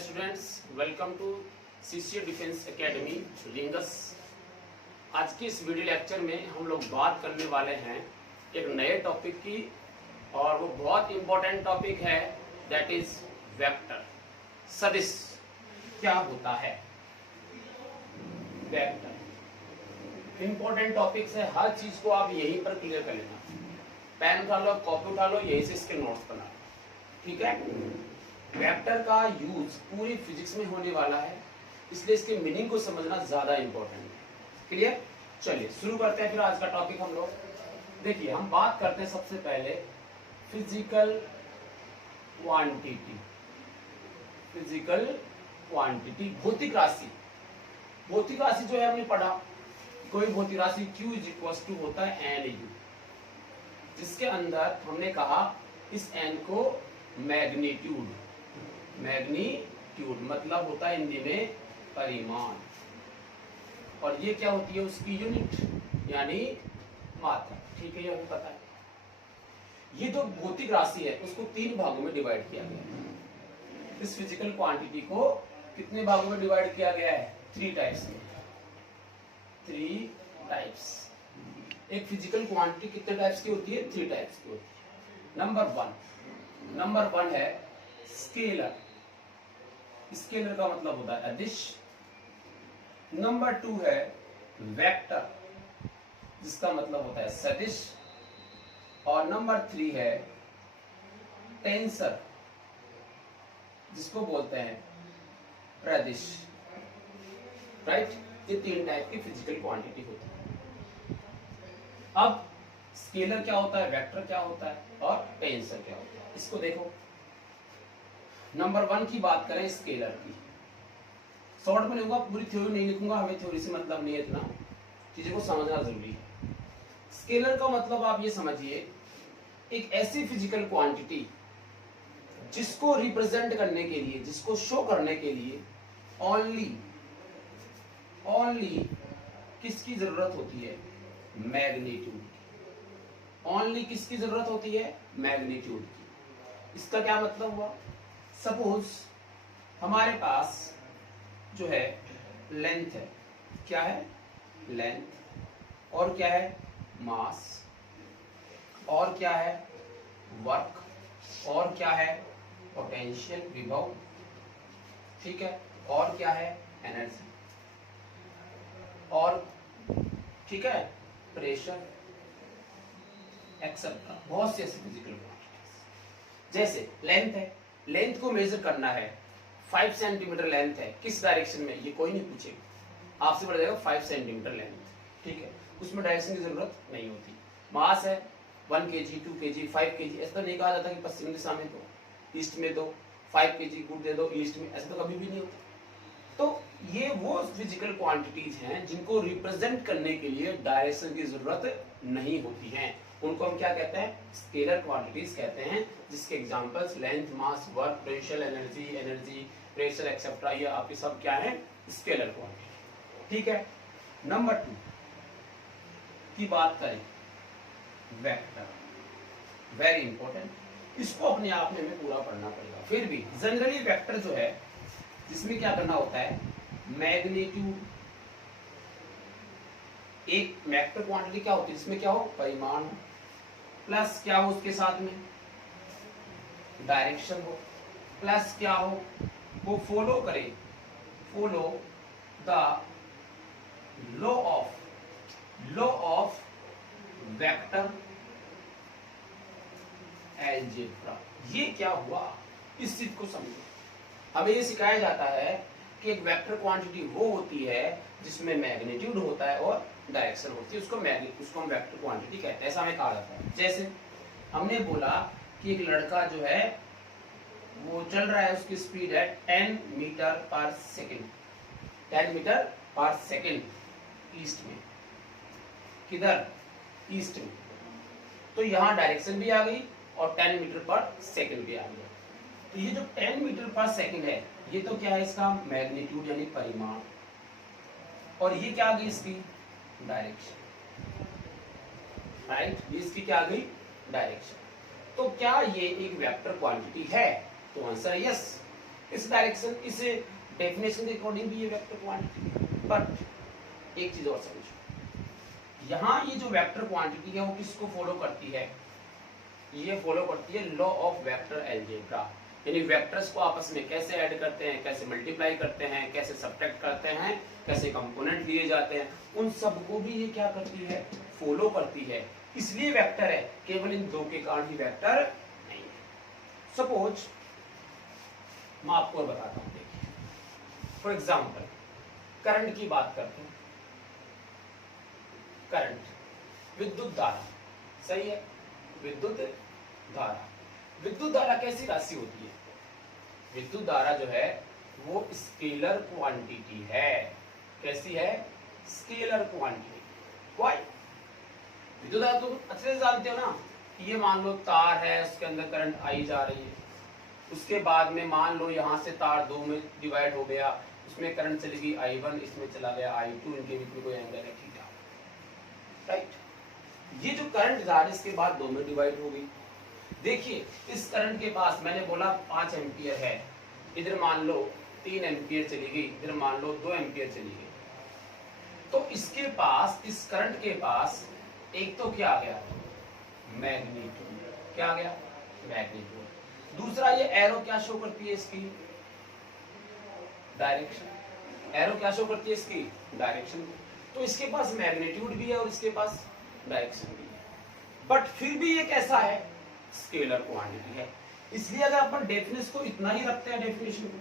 Students, welcome to CCA defence academy Ringas. आज के इस वीडियो लेक्चर में हम लोग बात करने वाले हैं एक नए टॉपिक की, और वो बहुत इंपॉर्टेंट टॉपिक है, दैट इज वेक्टर। सदिश क्या होता है? वेक्टर इंपॉर्टेंट टॉपिक्स है, हर चीज को आप यहीं पर क्लियर कर लेना। पेन उठा लो, कॉपी उठा लो, यहीं से इसके नोट्स बना लो, ठीक है। वेक्टर का यूज पूरी फिजिक्स में होने वाला है, इसलिए इसके मीनिंग को समझना ज्यादा इंपॉर्टेंट है। क्लियर? चलिए शुरू करते हैं फिर आज का टॉपिक हम लोग। देखिए, हम बात करते हैं सबसे पहले फिजिकल क्वांटिटी। फिजिकल क्वांटिटी, भौतिक राशि। भौतिक राशि जो है हमने पढ़ा, कोई भौतिक राशि Q इज इक्वल टू होता है एन यू, जिसके अंदर हमने कहा इस एन को मैग्नीट्यूड, मैग्नीट्यूड मतलब होता है हिंदी में परिमाण, और ये क्या होती है उसकी यूनिट यानी मात्रा, ठीक है, ये हमें पता है। ये जो भौतिक राशि है उसको 3 भागों में डिवाइड किया गया है। इस फिजिकल क्वांटिटी को कितने भागों में डिवाइड किया गया है? 3 टाइप्स में। 3 टाइप्स। एक फिजिकल क्वांटिटी कितने टाइप्स की होती है? 3 टाइप्स की होती है। नंबर वन है स्केलर। स्केलर का मतलब होता है अदिश। नंबर 2 है वेक्टर, जिसका मतलब होता है सदिश। और नंबर 3 है टेंसर, जिसको बोलते हैं प्रदिश। राइट? ये 3 टाइप की फिजिकल क्वांटिटी होती है। अब स्केलर क्या होता है, वेक्टर क्या होता है, और टेंसर क्या होता है, इसको देखो। नंबर 1 की बात करें, स्केलर की। शॉर्ट में लिखूंगा, पूरी थ्योरी नहीं लिखूंगा, हमें थ्योरी से मतलब नहीं है, इतना चीजें को समझना जरूरी है। स्केलर का मतलब आप ये समझिए, एक ऐसी फिजिकल क्वांटिटी जिसको रिप्रेजेंट करने के लिए, जिसको शो करने के लिए ओनली किसकी जरूरत होती है? मैग्नीट्यूड। ओनली किसकी जरूरत होती है? मैग्नीट्यूड की। इसका क्या मतलब हुआ? सपोज हमारे पास जो है लेंथ है, क्या है? लेंथ। और क्या है? मास। और क्या है? वर्क। और क्या है? पोटेंशियल, विभव, ठीक है। और क्या है? एनर्जी। और ठीक है, प्रेशर, एक्सेट्रा। बहुत सी ऐसी फिजिकल क्वांटिटीज। जैसे लेंथ है, लेंथ को मेजर करना है, 5 सेंटीमीटर लेंथ है, किस डायरेक्शन में? ये कोई नहीं पूछेगा, आपसे पड़ जाएगा 5 सेंटीमीटर लेंथ, ठीक है। उसमें डायरेक्शन की जरूरत नहीं होती। मास है 1 kg, 2 kg, 5 kg। ऐसा तो नहीं कहा जाता कि पश्चिम दिशा में दो, ईस्ट में दो, 5 kg गुड़ दे दो ईस्ट में, ऐसा तो कभी भी नहीं होता। तो ये वो फिजिकल क्वांटिटीज हैं जिनको रिप्रेजेंट करने के लिए डायरेक्शन की जरूरत नहीं होती है। उनको हम क्या कहते हैं? स्केलर क्वांटिटीज कहते हैं, जिसके examples length, mass, work, potential, energy, pressure etcetera, ये आपके सब क्या है? स्केलर क्वांटिटी, ठीक है। नंबर 2 की बात करें, वेक्टर। वेरी इंपॉर्टेंट, इसको अपने आप में हमें पूरा पढ़ना पड़ेगा। फिर भी जनरली वेक्टर जो है, जिसमें क्या करना होता है? मैग्नीट्यूड। एक वेक्टर क्वांटिटी क्या होती है? जिसमें क्या हो? परिमाण, प्लस क्या हो उसके साथ में? डायरेक्शन हो, प्लस क्या हो? वो फॉलो करे, follow the law of vector algebra. ये क्या हुआ? इस चीज को समझो। हमें ये सिखाया जाता है कि एक वेक्टर क्वांटिटी वो होती है जिसमें मैग्नीट्यूड होता है और डायरेक्शन होती है, उसको हम वेक्टर क्वांटिटी कहते हैं, ऐसा हमें कहा जाता है। जैसे हमने बोला कि एक लड़का जो है वो चल रहा है, उसकी स्पीड है 10 मीटर पर सेकेंड। 10 मीटर पर सेकेंड ईस्ट में। किधर? ईस्ट में। तो यहाँ डायरेक्शन भी आ गई और 10 मीटर पर सेकेंड भी आ गया। तो ये जो 10 मीटर पर सेकेंड है, ये तो क्या है? इसका मैग्नीट्यूड यानी परिमाण। और ये क्या आ गई? इसकी डायरेक्शन। राइट? ये इसकी क्या आ गई? डायरेक्शन। तो क्या ये एक वेक्टर क्वांटिटी है? तो आंसर है यस। इस डायरेक्शन, इस डेफिनेशन के अकॉर्डिंग भी ये वेक्टर क्वांटिटी। बट एक चीज और समझो, यहाँ ये जो वेक्टर क्वांटिटी है वो किसको फॉलो करती है? ये फॉलो करती है लॉ ऑफ वेक्टर अलजेब्रा, यानी वेक्टर्स को आपस में कैसे ऐड करते हैं, कैसे मल्टीप्लाई करते हैं, कैसे सब्ट्रैक्ट करते हैं, कैसे कंपोनेंट लिए जाते हैं, उन सब को भी ये क्या करती है? फॉलो करती है। इसलिए वेक्टर है, केवल इन दो के कारण ही वेक्टर नहीं है। सपोज मैं आपको बताता हूं, देखिए फॉर एग्जाम्पल करंट की बात करते हैं। करंट विद्युत धारा, सही है, विद्युत धारा। विद्युत धारा कैसी राशि होती है? विद्युत धारा जो है वो स्केलर क्वांटिटी है। कैसी है? Scalar quantity. व्हाई? विद्युत धारा तो अच्छे से जानते हो ना कि ये मान लो तार है, उसके अंदर करंट आई जा रही है, उसके बाद में मान लो यहाँ से तार दो में डिवाइड हो गया, उसमें करंट चली गई I1, इसमें चला गया I2, इनके बीच में कोई एंगल है थीटा, राइट। ये जो करंट जा रही है इसके बाद दो में डिवाइड हो गई। देखिए इस करंट के पास मैंने बोला 5 एम्पियर है, इधर मान लो 3 एम्पियर चली गई, इधर मान लो 2 एम्पियर चली गई। तो इसके पास, इस करंट के पास एक तो क्या आ गया? मैग्नीट्यूड। क्या आ गया? मैग्नीट्यूड। दूसरा ये एरो क्या शो करती है? इसकी डायरेक्शन। एरो क्या शो करती है? इसकी डायरेक्शन। तो इसके पास मैग्नीट्यूड भी है और इसके पास डायरेक्शन भी है, बट फिर भी ये कैसा है? स्केलर क्वांटिटी है। इसलिए अगर अपन डेफिनेशन को इतना ही रखते हैं डेफिनेशन को,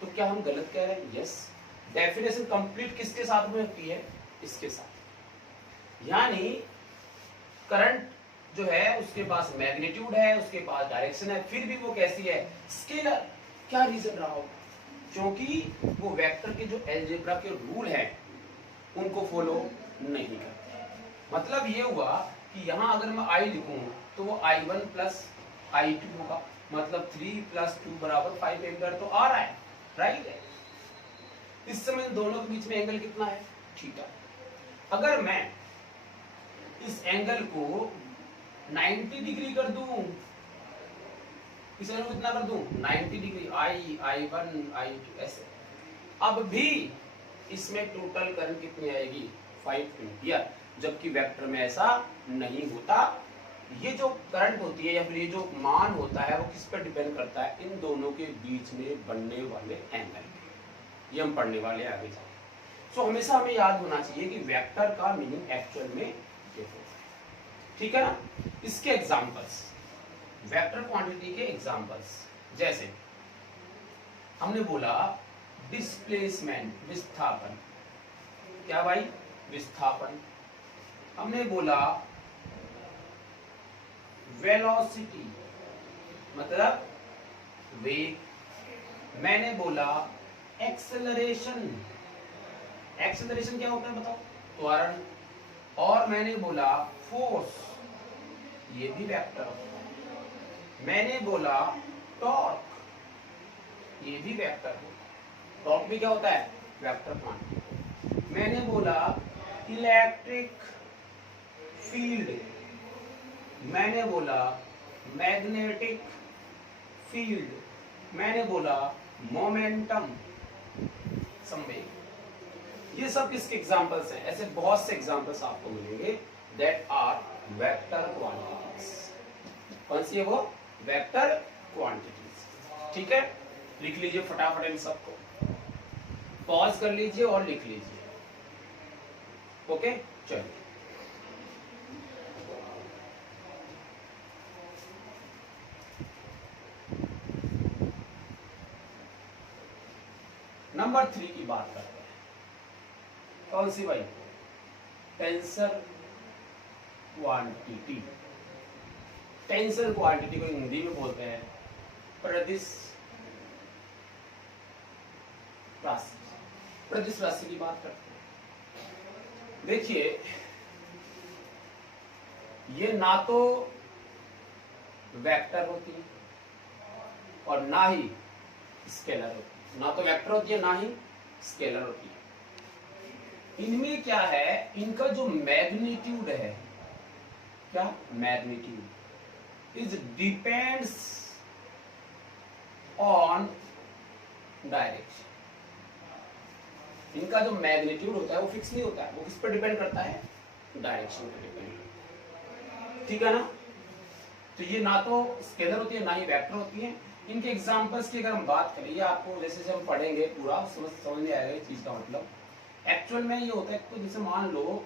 तो क्या हम गलत कह रहे हैं? यस, डेफिनेशन कंप्लीट किसके साथ में होती है? इसके साथ। यानी करंट जो है उसके पास मैग्नीट्यूड है, उसके पास डायरेक्शन है, फिर भी वो कैसी है? स्केलर। क्या रीजन रहा होगा? क्योंकि वो वेक्टर के जो अलजेब्रा के रूल हैं उनको फॉलो नहीं करते। मतलब ये हुआ कि यहाँ अगर मैं I लिखूं तो वो I1 प्लस I2 होगा, मतलब 3 + 2 = 5 एम्पियर तो आ रहा है, राइट है। इस समय दोनों के बीच में एंगल कितना है? थीटा। अगर मैं इस एंगल को 90 डिग्री कर दूं, इस एंगल को कितना कर दूं? 90 डिग्री, I1 I2 ऐसे। अब भी इसमें टोटल करंट कितनी आएगी? 5 एम्पियर, जबकि वेक्टर में ऐसा नहीं होता। ये जो करंट होती है या फिर ये जो मान होता है वो किस पर डिपेंड करता है? इन दोनों के बीच में बनने वाले एंगल। ये हम पढ़ने वाले आगे जाके। सो हमेशा हमें याद होना चाहिए कि वेक्टर का मीनिंग एक्चुअल में ये होता है, ठीक है ना। इसके एग्जांपल्स, वेक्टर क्वांटिटी के एग्जांपल्स, जैसे हमने बोला डिस्प्लेसमेंट, विस्थापन। क्या भाई? विस्थापन। हमने बोला वेलोसिटी, मतलब वेग। मैंने बोला एक्सेलरेशन। एक्सेलरेशन क्या होता है बताओ? त्वरण। और मैंने बोला फोर्स, ये भी वेक्टर होता है। मैंने बोला टॉर्क, ये भी वेक्टर होता है। टॉर्क भी क्या होता है? Vector quantity. मैंने बोला इलेक्ट्रिक फील्ड, मैंने बोला मैग्नेटिक फील्ड, मैंने बोला मोमेंटम, संवेग। ये सब किसके एग्जांपल्स हैं? ऐसे बहुत से एग्जांपल्स आपको मिलेंगे दैट आर वेक्टर क्वांटिटीज। कौन सी है वो? Vector quantities. ठीक है, लिख लीजिए फटाफट इन सबको, पॉज कर लीजिए और लिख लीजिए। ओके, चलिए। नंबर 3 की बात करते हैं। कौन सी भाई? Tensor quantity. टेंसर क्वांटिटी को हिंदी में बोलते हैं प्रदिश राशि। प्रदिश राशि की बात करते हैं। देखिए ये ना तो वेक्टर होती है और ना ही स्केलर होती है। ना तो वेक्टर होती है ना ही स्केलर होती है। इनमें क्या है? इनका जो मैग्नीट्यूड है, क्या magnitude is depends on direction. इनका जो मैग्नीट्यूड होता है वो फिक्स नहीं होता है, वो किस पर डिपेंड करता है, डायरेक्शन पर डिपेंड करता है। ठीक है ना। तो ये ना तो स्केलर होती है ना ही वेक्टर होती है। इनके एग्जांपल्स की अगर हम बात करें, ये आपको जैसे जैसे हम पढ़ेंगे पूरा समझ में आएगा इस चीज का मतलब। एक्चुअल में ये होता है तो जैसे मान लो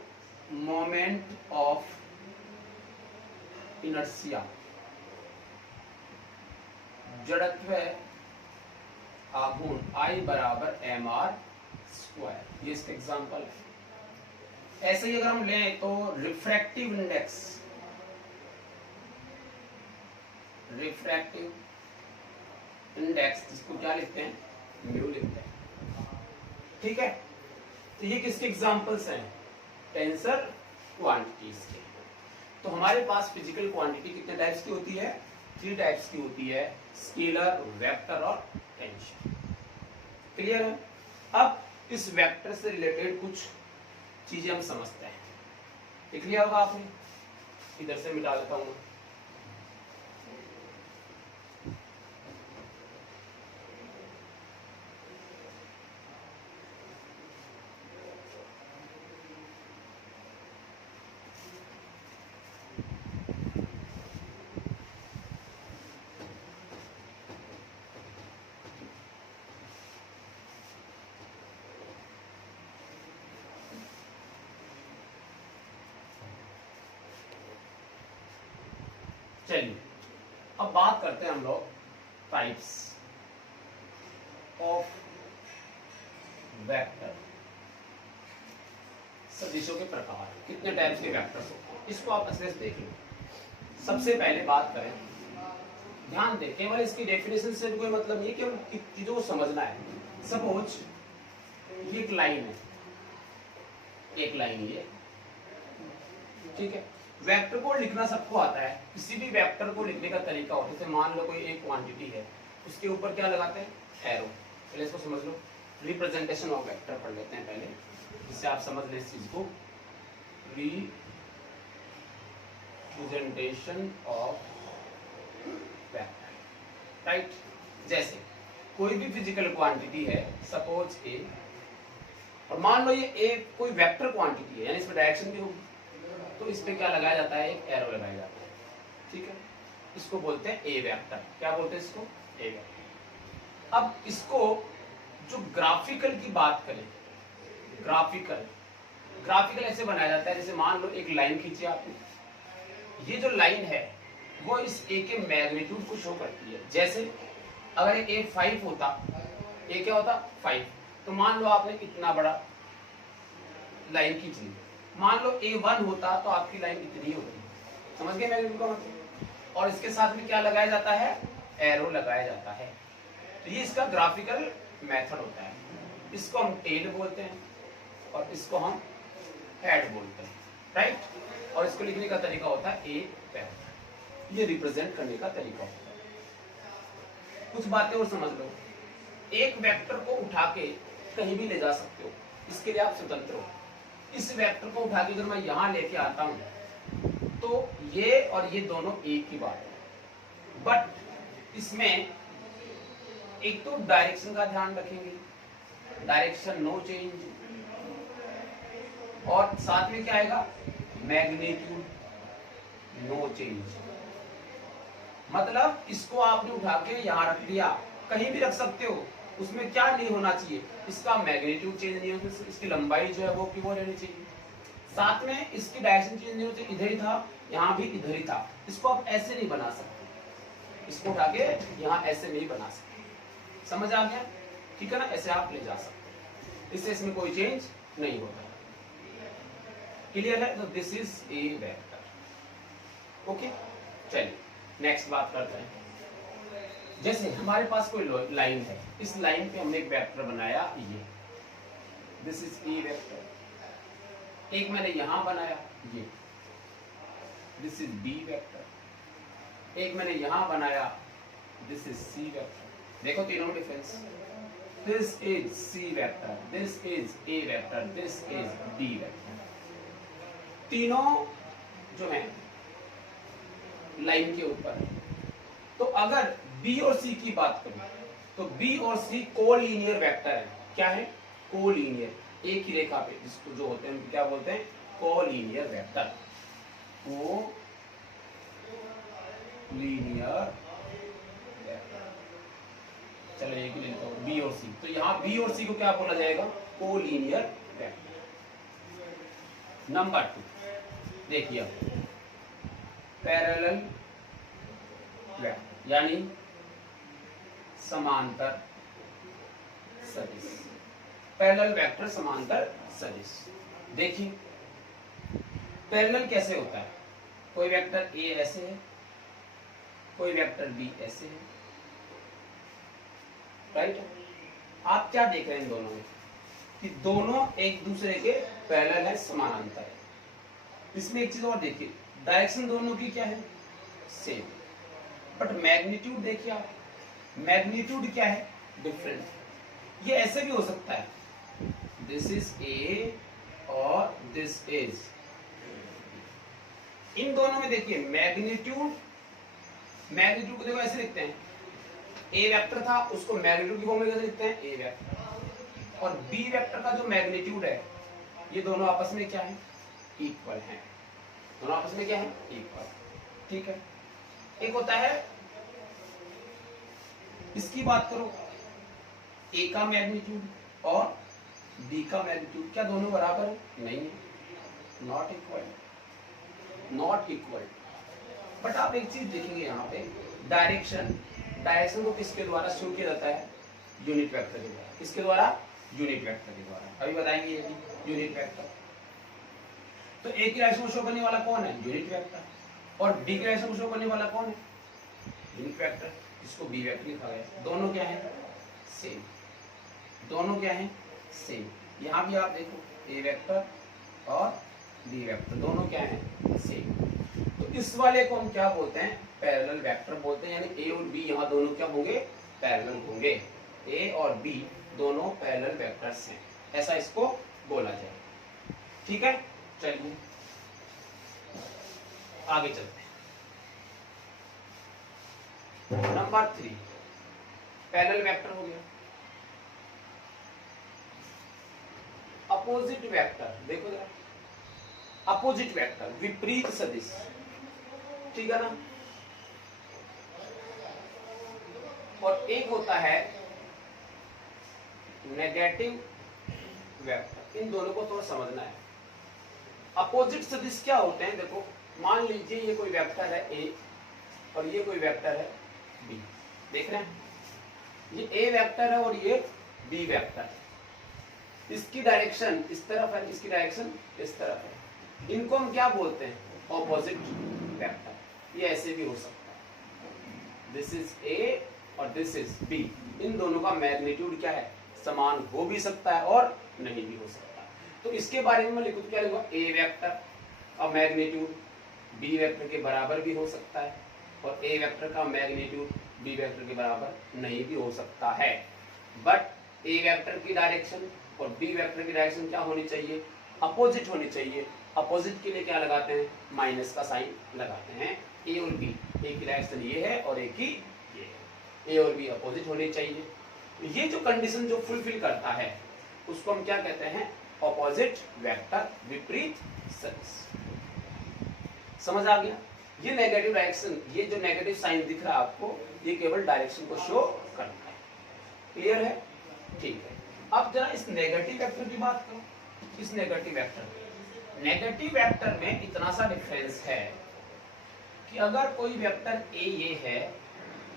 मोमेंट ऑफ इनर्शिया, जड़त्व आघूर्ण I बराबर mr स्क्वायर, ये इसका एग्जांपल है। ऐसे ही अगर हम लें तो रिफ्रैक्टिव इंडेक्स, रिफ्रैक्टिव इंडेक्स जिसको क्या लिखते हैं, म्यू लिखते हैं। ठीक है। तो ये किसके एग्जांपल्स हैं, टेंसर क्वांटिटीज के। तो हमारे पास फिजिकल क्वांटिटी कितने टाइप्स की होती है, 3 टाइप्स की होती है, स्केलर, वेक्टर और टेंशन। क्लियर है। अब इस वेक्टर से रिलेटेड कुछ चीजें हम समझते हैं। देख लिया होगा आपने, इधर से मिटा देता हूं। चलिए अब बात करते हैं हम लोग टाइप्स ऑफ वेक्टर, सदिशों के प्रकार। कितने टाइप्स के वेक्टर्स होते हैं, इसको आप अच्छे से देख लो। सबसे पहले बात करें, ध्यान दें, केवल इसकी डेफिनेशन से कोई मतलब नहीं, केवल चीजों को समझना है। सपोज ये एक लाइन है, एक लाइन ये, ठीक है। वेक्टर को लिखना सबको आता है, किसी भी वेक्टर को लिखने का तरीका होता है। जैसे मान लो कोई एक क्वांटिटी है, उसके ऊपर क्या लगाते हैं, एरो। पहले इसको समझ लो, रिप्रेजेंटेशन ऑफ वेक्टर पढ़ लेते हैं पहले, जिससे आप समझ लें इस चीज को। Representation of vector, right. जैसे कोई भी फिजिकल क्वांटिटी है, सपोज ए, और मान लो ये ए कोई वेक्टर क्वांटिटी है, यानी इसमें डायरेक्शन भी होगी, तो इस पे क्या लगाया जाता है, एक एरो लगाया जाता है। ठीक है, इसको बोलते हैं ए वेक्टर। क्या बोलते हैं इसको, ए वेक्टर। अब इसको जो ग्राफिकल की बात करें, ग्राफिकल ऐसे बनाया जाता है, जैसे मान लो एक लाइन खींची आपने, ये जो लाइन है वो इस ए के मैग्नीट्यूड को शो करती है। जैसे अगर ए 5 होता, ए क्या होता 5, तो मान लो आपने इतना बड़ा लाइन खींच ली। मान लो A1 होता तो आपकी लाइन इतनी होती, समझ गए मैग्नीट्यूड का मतलब। और इसके साथ में क्या लगाया जाता है, एरो लगाया जाता है। तो ये इसका ग्राफिकल मेथड होता है। इसको हम टेल बोलते हैं और इसको हम हेड बोलते हैं, राइट। और इसको लिखने का तरीका होता है ए वेक्टर, ये रिप्रेजेंट करने का तरीका होता है। कुछ बातें और समझ लो, एक वेक्टर को उठा के कहीं भी ले जा सकते हो, इसके लिए आप स्वतंत्र हो। इस वेक्टर को उठा के अगर मैं यहां लेके आता हूं तो ये और ये दोनों एक ही बात है, बट इसमें एक तो डायरेक्शन का ध्यान रखेंगे, डायरेक्शन नो चेंज, और साथ में क्या आएगा, मैग्नीट्यूड नो चेंज। मतलब इसको आपने उठा के यहां रख दिया, कहीं भी रख सकते हो, उसमें क्या नहीं होना चाहिए, इसका मैग्नीट्यूड चेंज नहीं होना चाहिए, इसकी लंबाई जो है वो क्यों रहनी चाहिए, साथ में इसकी डायरेक्शन चेंज नहीं होती, इधर ही था यहाँ भी इधर ही था। इसको आप ऐसे नहीं बना सकते, इसको उठा के यहाँ ऐसे नहीं बना सकते, समझ आ गया, ठीक है ना। ऐसे आप ले जा सकते, इससे इसमें कोई चेंज नहीं होता। क्लियर है। तो this is A vector. Okay, चलिए नेक्स्ट बात करते हैं। जैसे हमारे पास कोई लाइन है, इस लाइन पे हमने एक वेक्टर बनाया, ये दिस इज ए वेक्टर। एक मैंने यहां बनाया, ये दिस इज बी वेक्टर। एक मैंने यहां बनाया, दिस इज सी वेक्टर। देखो तीनों difference, this is C vector, this is A vector, this is D vector. तीनों जो है लाइन के ऊपर है। तो अगर बी और सी की बात करें तो तो बी और सी कोलीनियर वेक्टर है। क्या है? कोलीनियर, एक ही रेखा पे जिसको जो होते हैं क्या बोलते हैं? Collinear vector. Collinear vector. चलो एक ही लेता हूं, बी और सी। तो यहाँ बी और सी को क्या बोला जाएगा? Collinear vector. नंबर 2 देखिए, पैरेलल वेक्टर यानी समांतर सदिश। पैरेलल वेक्टर समांतर सदिश। देखिए पैरेलल कैसे होता है? कोई वेक्टर ए ऐसे है, कोई वेक्टर बी ऐसे है, राइट? आप क्या देख रहे हैं इन दोनों में? कि दोनों एक दूसरे के पैरेलल है, समानांतर है। इसमें एक चीज और देखिए, डायरेक्शन दोनों की क्या है? सेम। बट मैग्नीट्यूड देखिए आप, मैग्नीट्यूड क्या है? डिफरेंट। ये ऐसे भी हो सकता है, दिस इज ए और दिस इज। इन दोनों में देखिए मैग्नीट्यूड, मैग्नीट्यूड को देखो ऐसे लिखते हैं, ए वेक्टर था उसको मैग्नीट्यूड की फॉर्म में कैसे लिखते हैं? ए वेक्टर। और बी वेक्टर का जो मैग्नीट्यूड है, ये दोनों आपस में क्या है? इक्वल है। दोनों आपस में क्या है? इक्वल। ठीक है। एक होता है, इसकी बात करो, ए का मैग्नीट्यूड और बी का मैग्नीट्यूड क्या दोनों बराबर है? नहीं है, not equal, not equal. But आप एक चीज देखेंगे यहाँ पे, डायरेक्शन, डायरेक्शन को किसके द्वारा शो किया जाता है? यूनिट वेक्टर के द्वारा। किसके द्वारा? यूनिट वेक्टर के द्वारा। अभी बताएंगे ये यूनिट वेक्टर। तो ए की डायरेक्शन को शो करने वाला कौन है? Unit vector. और बी की डायरेक्शन को शो करने वाला कौन है? यूनिट वेक्टर, जिसको बी वेक्टर लिखा गया। दोनों क्या है? सेम। दोनों क्या है? सेम। यहाँ भी आप देखो, ए वेक्टर और बी वेक्टर दोनों क्या है? सेम। तो इस वाले को हम क्या बोलते हैं? पैरेलल वेक्टर बोलते हैं। यानी ए और बी यहाँ दोनों क्या होंगे? पैरेलल होंगे। ए और बी दोनों पैरेलल वेक्टर्स हैं, ऐसा इसको बोला जाए। ठीक है, चलिए आगे चलते हैं। नंबर 3 पैरेलल वेक्टर हो गया। अपोजिट वेक्टर देखो जरा, अपोजिट वेक्टर विपरीत सदिश, ठीक है ना? और एक होता है नेगेटिव वेक्टर। इन दोनों को थोड़ा समझना है। अपोजिट सदिश क्या होते हैं? देखो मान लीजिए ये कोई वेक्टर है ए और ये कोई वेक्टर है बी। देख रहे हैं, ये ए वेक्टर है और ये बी वेक्टर है। इसकी डायरेक्शन इस तरफ है, इसकी डायरेक्शन इस तरफ है। इनको हम क्या बोलते हैं? Opposite vector. ये ऐसे भी हो सकता है, दिस इज ए और दिस इज बी। इन दोनों का मैग्नीट्यूड क्या है? समान हो भी सकता है और नहीं भी हो सकता। तो इसके बारे में मैं लिखूं, क्या लिखूंगा? ए वेक्टर और मैग्नीट्यूड बी वेक्टर के बराबर भी हो सकता है, और ए वेक्टर का मैग्नीट्यूड बी वेक्टर के बराबर नहीं भी हो सकता है। बट ए वेक्टर की डायरेक्शन और बी वेक्टर की डायरेक्शन क्या होनी चाहिए? अपोजिट होनी चाहिए। अपोजिट के लिए क्या लगाते हैं? माइनस का साइन लगाते हैं। ए और बी, ए की डायरेक्शन ये है और ए की ये है। ए और बी अपोजिट होनी चाहिए। ये जो कंडीशन जो फुलफिल करता है उसको हम क्या कहते हैं? ऑपोजिट वेक्टर, विपरीत सदिश। समझ आ गया? ये नेगेटिव डायरेक्शन, ये जो नेगेटिव साइन दिख रहा है आपको, ये केवल डायरेक्शन को शो करता है। क्लियर है? ठीक है। अब जरा इस नेगेटिव वेक्टर की बात करो। इस नेगेटिव वेक्टर में इतना सा डिफरेंस है कि अगर कोई वेक्टर ए ये है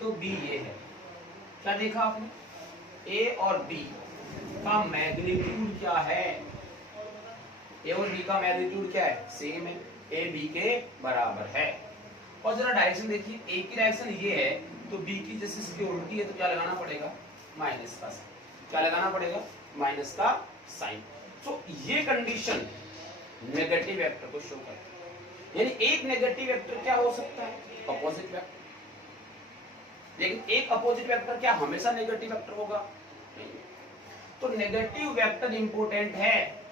तो बी ये है। क्या देखा आपने? ए और बी का मैग्नीट्यूड क्या है? ए और बी का मैग्नीट्यूड क्या है? सेम है, ए बी के बराबर है। और जरा डायरेक्शन देखिए, ए की डायरेक्शन ये है तो बी की जैसे इसकी उल्टी है, तो क्या लगाना पड़ेगा? माइनस का साइन। क्या लगाना पड़ेगा? माइनस का साइन। तो ये कंडीशन नेगेटिव वेक्टर को शो करती है। यानी एक नेगेटिव वेक्टर क्या हो सकता है? Opposite vector. लेकिन एक अपोजिट वेक्टर क्या हमेशा नेगेटिव वेक्टर होगा? नहीं। तो नेगेटिव वेक्टर इंपोर्टेंट है।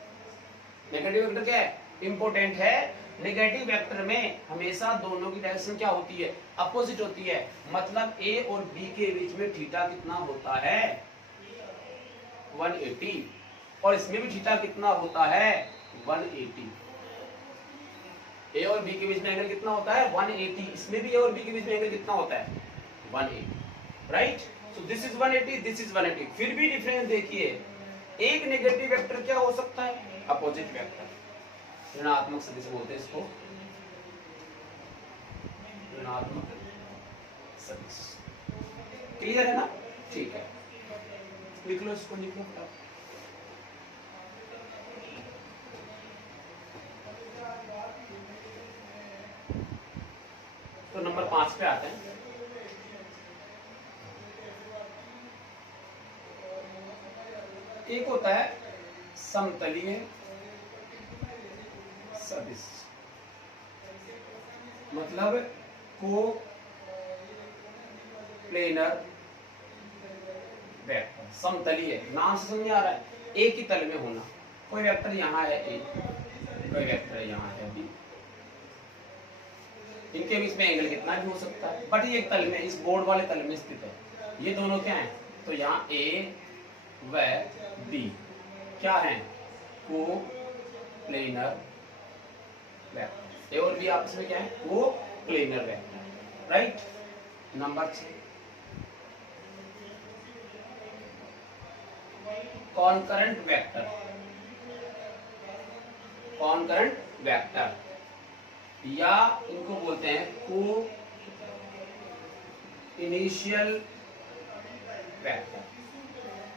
नेगेटिव वेक्टर क्या है? इंपोर्टेंट है। नेगेटिव वेक्टर में हमेशा दोनों की डायरेक्शन क्या होती है, अपोजिट होती है। मतलब ए और बी के बीच में थीटा कितना होता है, 180, और इसमें भी थीटा कितना होता है, 180। ए और बी के बीच में एंगल कितना होता है, 180। इसमें भी ए और बी के बीच में एंगल कितना होता है, 180, right. So this is 180, this is 180। फिर भी डिफरेंस देखिए, एक नेगेटिव वेक्टर क्या हो सकता है, अपोजिट वेक्टर, ऋणात्मक सदिश बोलते हैं इसको, ऋणात्मक सदिश। क्लियर है ना, ठीक है, लिख लो इसको, लिख लो फटाफट। तो नंबर 5 पे आते हैं। एक होता है समतलीय सदिश, मतलब को प्लेनर वेक्टर। समतलीय नाम से समझ आ रहा है, एक ही तल में होना। कोई वेक्टर यहाँ है ए, कोई वेक्टर यहाँ है बी, इनके बीच में एंगल कितना भी हो सकता है, बट ये एक तल में, इस बोर्ड वाले तल में स्थित है। ये दोनों क्या हैं, तो यहाँ ए व बी क्या है, को प्लेनर वेक्टर। ए और बी आपस में क्या है, को planar vector, right. Number 6 concurrent vector. Concurrent vector या इनको बोलते हैं को इनिशियल वेक्टर,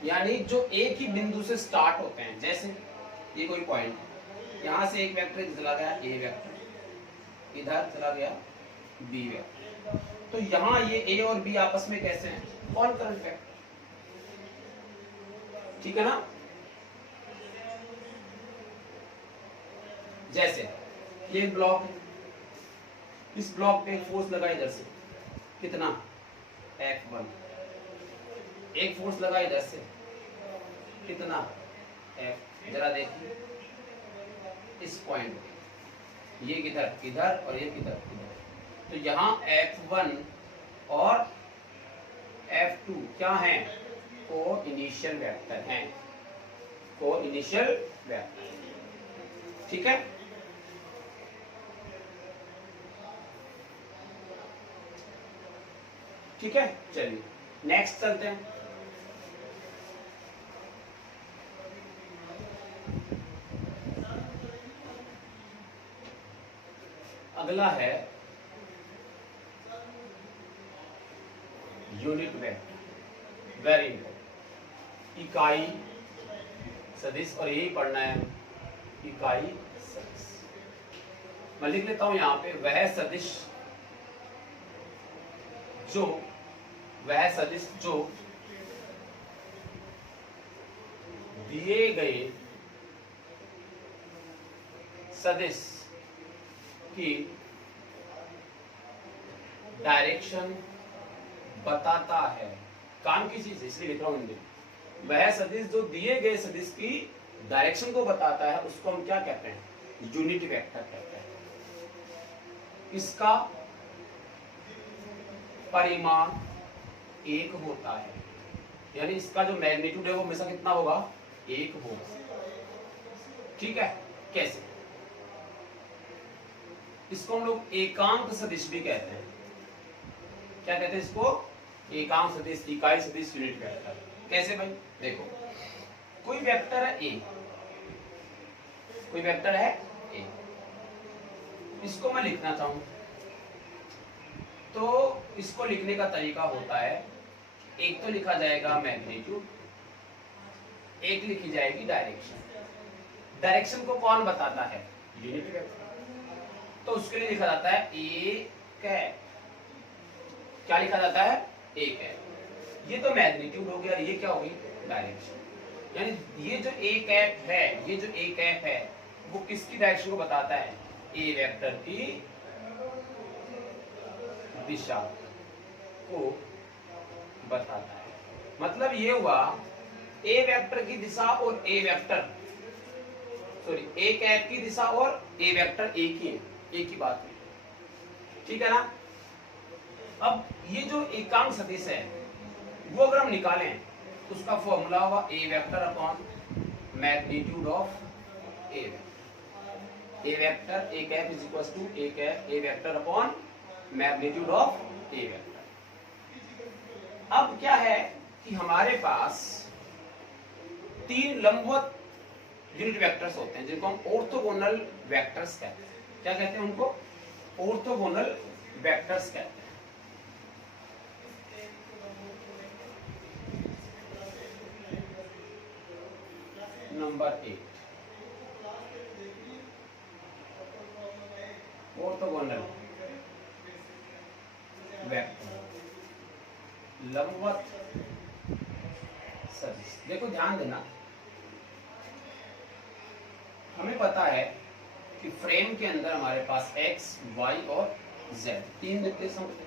यानी जो एक ही बिंदु से स्टार्ट होते हैं। जैसे ये कोई पॉइंट, यहां से एक वेक्टर चला गया ए वेक्टर, इधर चला गया बी वेक्टर, तो यहां ये ए और बी आपस में कैसे हैं, कॉन्करेंट वेक्टर, ठीक है ना। जैसे ये ब्लॉक है, इस ब्लॉक पे फोर्स लगा इधर से, कितना, F1, एक फोर्स लगा इधर से, कितना, F। जरा देखिए इस पॉइंट, ये किधर, इधर, और ये किधर, इधर, तो यहाँ F1 और F2 क्या है, को इनिशियल वेक्टर हैं, को इनिशियल वेक्टर, ठीक है। ठीक है, चलिए नेक्स्ट चलते हैं। अगला है यूनिट वेक्टर, वेरी इंपॉर्टेंट, इकाई सदिश, और यही पढ़ना है, इकाई सदिश। मैं लिख लेता हूं यहां पे, वह सदिश जो दिए गए सदिश की डायरेक्शन बताता है। काम की चीज है इसलिए लिख रहा हूं हिंदी। वह सदिश जो दिए गए सदिश की डायरेक्शन को बताता है, उसको हम क्या कहते हैं, यूनिट वेक्टर कहते हैं। इसका परिमाण 1 होता है, यानी इसका जो मैग्नीट्यूड है वो हमेशा कितना होगा, 1 होगा, ठीक है। कैसे, इसको हम लोग एकांक सदिश भी कहते हैं। क्या कहते हैं इसको, एकांक सदिश, इकाई सदिश, यूनिट वेक्टर। कैसे भाई, देखो कोई वेक्टर है ए, कोई वेक्टर है ए, इसको मैं लिखना चाहूं तो इसको लिखने का तरीका होता है, एक तो लिखा जाएगा मैग्नीट्यूड, एक लिखी जाएगी डायरेक्शन। डायरेक्शन को कौन बताता है, यूनिट वेक्टर, तो उसके लिए लिखा जाता है ए कैप। क्या लिखा जाता है, ए कैप। ये तो मैग्नीट्यूड हो गया, ये क्या होगी, डायरेक्शन। यानी ये जो ए कैप है, ये जो ए कैप है वो किसकी डायरेक्शन को बताता है, ए वेक्टर की दिशा को बताता है। मतलब ये हुआ ए वेक्टर की दिशा और ए वेक्टर, सॉरी ए कैप की दिशा और ए वेक्टर एक ही है, एक ही बात है, ठीक है ना। अब ये जो एकांक सदिश है वो अगर हम निकालें तो उसका फॉर्मूला होगा A vector upon magnitude of A vector. A vector A cap is equal to A cap A vector upon magnitude of A vector. अब क्या है कि हमारे पास तीन लंबवत यूनिट वेक्टर्स होते हैं जिनको हम ऑर्थोगोनल वेक्टर्स कहते हैं। क्या कहते हैं उनको? ऑर्थोगोनल वेक्टर्स कहते हैं। नंबर 8 ऑर्थोगोनल वेक्टर लंबवत सदिश। देखो ध्यान देना, हमें पता है कि फ्रेम के अंदर हमारे पास x, y और z तीन निर्देशांक होते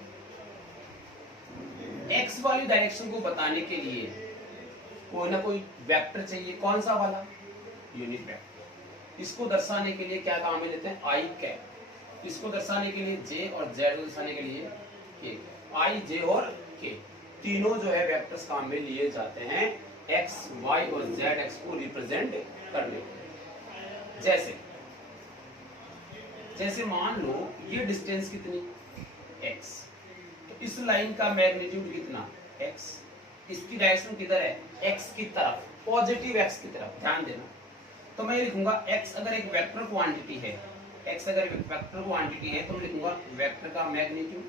हैं। x वाली डायरेक्शन को बताने के लिए कोई ना कोई वेक्टर चाहिए। कौन सा वाला? Unit vector. इसको दर्शाने के लिए क्या काम में लेते हैं? आई कैप। इसको दर्शाने के लिए j और z को दर्शाने के लिए k। i, j और k तीनों जो है वेक्टर्स काम में लिए जाते हैं x, y और z एक्स को रिप्रेजेंट करने के। जैसे मान लो ये डिस्टेंस कितनी? x, तो इस लाइन का मैग्नीट्यूड कितना? x। इसकी डायरेक्शन किधर है? x की तरफ, पॉजिटिव x की तरफ। ध्यान देना, तो मैं लिखूंगा x अगर एक वेक्टर क्वांटिटी है, x अगर एक वेक्टर क्वांटिटी है तो मैं लिखूंगा वेक्टर का मैग्नीट्यूड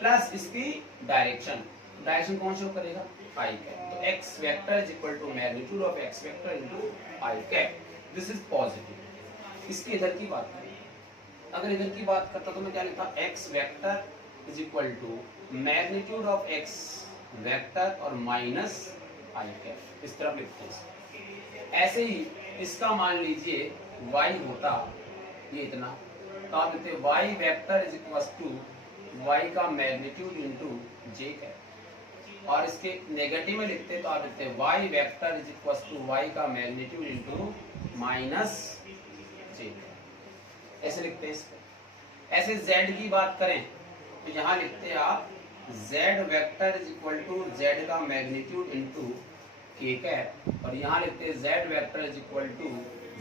प्लस इसकी डायरेक्शन। डायरेक्शन कौन शो करेगा? i cap. तो x vector is equal to magnitude of x vector into i cap. This is positive. इसके इधर की बात करें, अगर इधर की बात करता तो मैं क्या लिखता? x vector is equal to magnitude of x vector और माइनस i कैप। इस तरफ लिखते हैं। ऐसे ही इसका मान लीजिए y होता ये इतना, तो आप लिखते y vector is equal to y का मैग्नीट्यूड इनटू j कैप। और इसके नेगेटिव में लिखते तो आप लिखते y vector is equal to y का magnitude into minus j cap. ऐसे लिखते हैं इसको। ऐसे z की बात करें तो यहाँ लिखते हैं आप z vector is equal to z का मैग्नीट्यूड इनटू k कैप। और यहाँ लिखते हैं z vector is equal to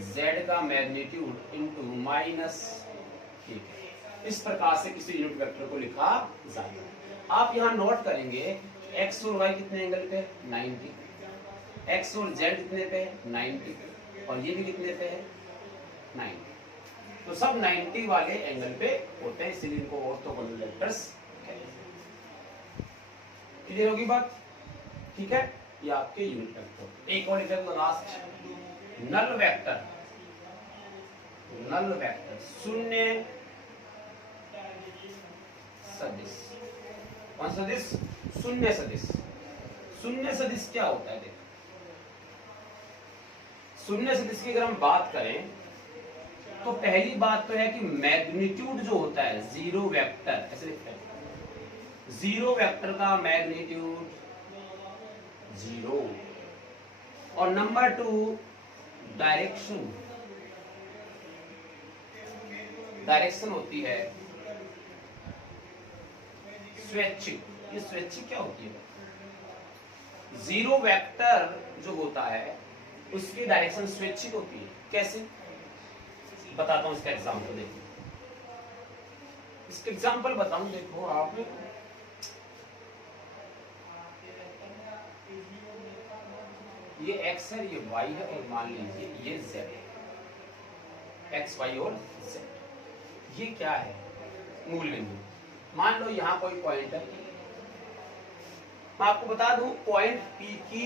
z का magnitude into minus k cap. इस प्रकार से किसी यूनिट वेक्टर को लिखा जाता है। आप यहाँ नोट करेंगे x और y कितने एंगल पे? 90। x और z कितने पे? 90। और ये भी कितने पे है? 90। तो सब 90 वाले एंगल पे होते हैं, इसलिए इनको ऑर्थोगोनल वेक्टर्स कहते हैं। क्लियर होगी बात? ठीक है, ये आपके यूनिट वेक्टर। एक और लिख last, null vector. Null vector शून्य सदिश। कौन सदिश? शून्य सदिश। शून्य सदिश क्या होता है? देखो, शून्य सदिश की अगर हम बात करें तो पहली बात तो है कि मैग्नीट्यूड जो होता है जीरो वेक्टर, ऐसे लिखते हैं, जीरो वेक्टर का मैग्नीट्यूड 0। और नंबर 2 डायरेक्शन। डायरेक्शन होती है स्वैच्छिक। ये स्वैच्छिक क्या होती है? जीरो वेक्टर जो होता है उसकी डायरेक्शन स्वैच्छिक होती है। कैसे? बताता हूं इसका एग्जांपल। देखिए इसका एग्जांपल बताऊं। देखो आप, ये x है, ये y है और मान लीजिए ये z है। x, y और z ये क्या है? मूल बिंदु। मान लो यहाँ कोई पॉइंट है। मैं आपको बता दूं पॉइंट P की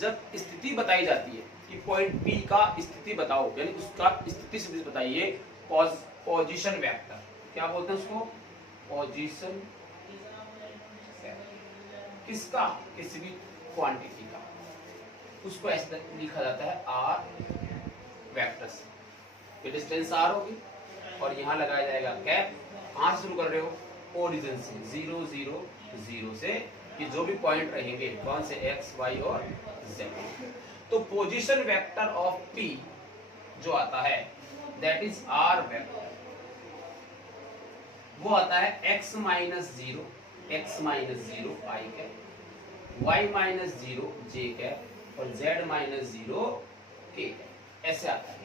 जब स्थिति बताई जाती है कि पॉइंट P का स्थिति बताओ, यानी उसका स्थिति से बताइए, पोजीशन वेक्टर। क्या बोलते हैं उसको? पोजीशन। किसका? किसी भी क्वांटिटी का। उसको ऐसे लिखा जाता है r वेक्टर से। ये डिस्टेंस r होगी और यहाँ लगाया जाएगा कैप। कहाँ से शुरू कर रहे हो? ओरिजिन से, 0 0 0 से। ये जो भी पॉइंट रहेंगे कौन से? x, y और z। तो पोजीशन वेक्टर ऑफ P जो आता है दैट इज आर वेक्टर, वो आता है x माइनस जीरो आई कैप, y माइनस जीरो जे कैप और z माइनस जीरो के कैप, ऐसे आता है।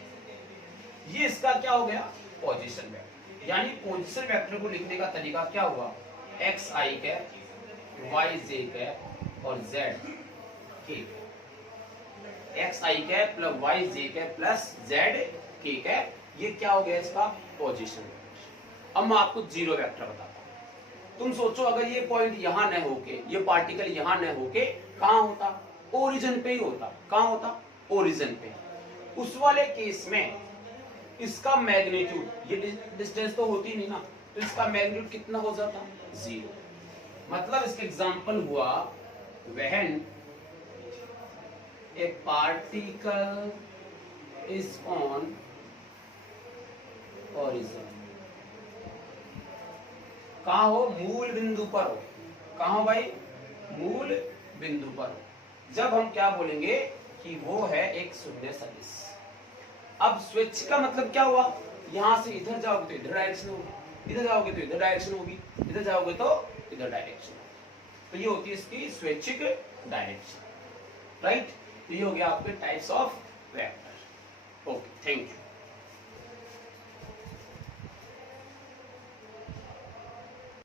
ये इसका क्या हो गया? Position vector. यानी पोजीशन वेक्टर को लिखने का तरीका क्या हुआ? x आई कैप, y जे कैप और z के कैप, x आई कैप प्लस y जे कैप प्लस z के कैप, ये क्या हो गया इसका? Position vector. अब मैं आपको जीरो वेक्टर बताता हूं। तुम सोचो अगर ये पॉइंट यहां न होके, ये पार्टिकल यहां न होके कहां होता? ओरिजिन पे ही होता। कहां होता? ओरिजिन पे। उस वाले केस में इसका मैग्नीट्यूड, ये डिस्टेंस तो होती नहीं ना, तो इसका मैग्नीट्यूड कितना हो जाता? जीरो। मतलब इसका एग्जांपल हुआ when A particle is on origin. कहा हो? मूल बिंदु पर हो। कहा हो भाई? मूल बिंदु पर हो। जब हम क्या बोलेंगे कि वो है एक शून्य सदिश। अब स्विच का मतलब क्या हुआ? यहां से इधर जाओगे तो इधर डायरेक्शन होगी, इधर जाओगे तो इधर डायरेक्शन होगी, इधर जाओगे तो इधर डायरेक्शन होगी। तो ये होती है इसकी स्वैच्छिक डायरेक्शन, राइट? तो ये हो गया आपके टाइप्स ऑफ वेक्टर।